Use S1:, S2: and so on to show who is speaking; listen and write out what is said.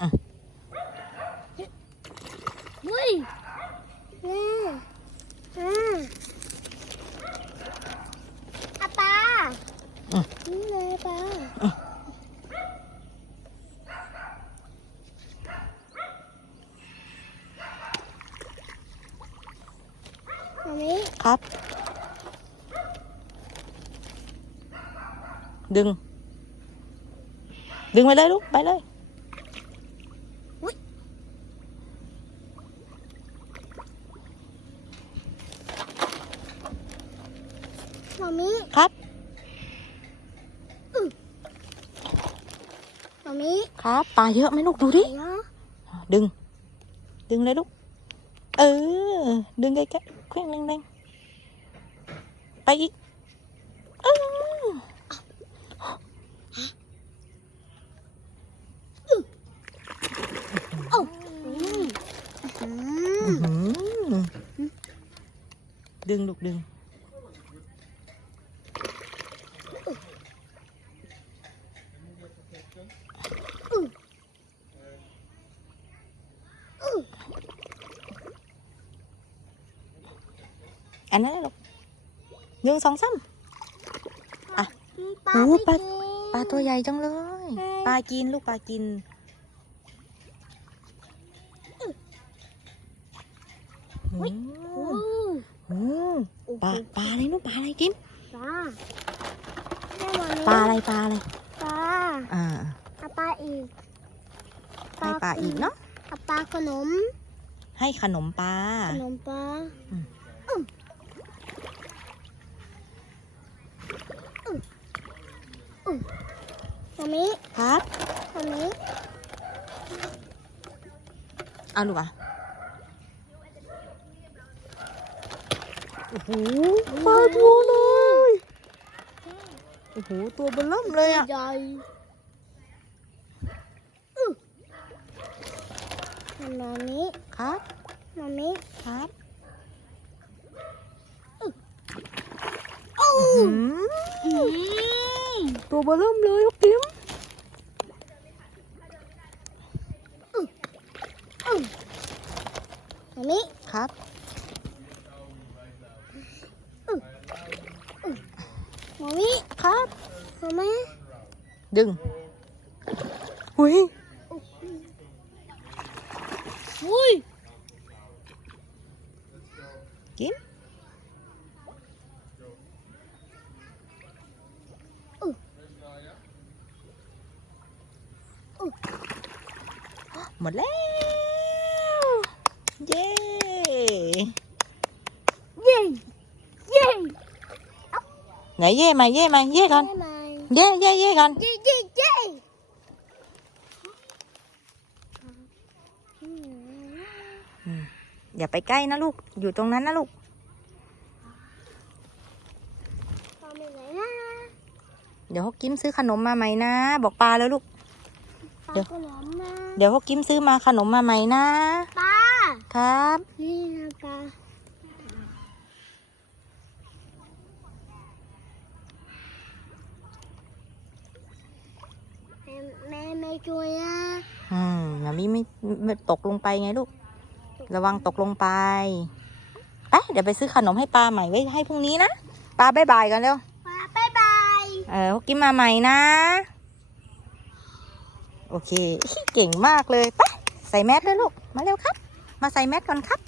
S1: อะ
S2: เฮ้ยแม่อ่าอาปา
S1: อืม
S2: นี่เลย ปา
S1: อืม
S2: อันนี้
S1: ครับดึงดึงไปเลยลูกไปเลย
S2: มามิ
S1: ครับ
S2: มามิ
S1: ครับปลาเยอะไหมลูกดูดิ
S2: เนาะ
S1: ดึง ดึงเลยลูก เออ ดึงใกล้ๆเคว้งแรงๆ ไปอีกเออ
S2: โอ้อืมอืม
S1: อื้อหือดึงลูกดึง อันนั้นนะลูกหนึ่งสองสามอะ
S2: ปลา
S1: โอ้
S2: ไม่
S1: ปลา
S2: กิน
S1: ปลาตัวใหญ่จังเลย
S2: ใช่
S1: ปลากินลูกปลากินอืม
S2: โอ้
S1: อืม
S2: โอ้
S1: ปลาปลาอะไรลูกปลาอะไรกิน
S2: ปลาแม่มามิ
S1: ปลาอะไรปลาอะไร
S2: ปลา
S1: อ่า
S2: เอาปลาอีก
S1: ให้ปลาอีกเนาะ
S2: เอาปลาขนม
S1: ให้ขนมปลา
S2: ขนมปลา
S1: อืม
S2: อืมอืมอืมมามิ
S1: ครับ
S2: มามิ
S1: เอาลูกอะโอ้โหปลาตัวเลย โอ้โห ตัวเบลเริ่มเลยอะ
S2: ใหญ่อืม มามิ
S1: ครับ
S2: มามิ
S1: ครับ
S2: โอ้
S1: อืม
S2: อืม
S1: ตัวเบลเริ่มเลยลูกติ๋ม
S2: อืมมามิ
S1: ครับ
S2: มามิ
S1: ครับ
S2: มามิ
S1: ดึงหุย
S2: อุ้ย
S1: กินหมดแล้วเย้
S2: เย่เย่
S1: ไหนเย่มาเย่ อย่าไปใกล้นะลูก อยู่ตรงนั้นนะลูก
S2: ทำยังไงนะ
S1: เดี๋ยวฮกกิมซื้อขนมมาใหม่นะ บอกปลาแล้วลูก
S2: ป
S1: เดี๋
S2: ลา
S1: ยว
S2: ขนมมา
S1: เดี๋ยวฮกกิมซื้อมาขนมมาใหม่นะ
S2: ปลา
S1: ครับ
S2: นี่นะปลาแม่แม่ไม่ช่วยนะ
S1: อืมอย่ามีไม่ไม่ตกลงไปไงลูก ระวังตกลงไปไปเดี๋ยวไปซื้อขนมให้ปลาใหม่ไว้ให้พรุ่งนี้นะปลาบายบายกันเร็ว
S2: ปลาบ๊ายบาย
S1: เออฮกกิมมาใหม่นะ โอเค เก่งมากเลยไปใส่แมสเลยลูกมาเร็วครับ มาใส่แมสก่อนครับ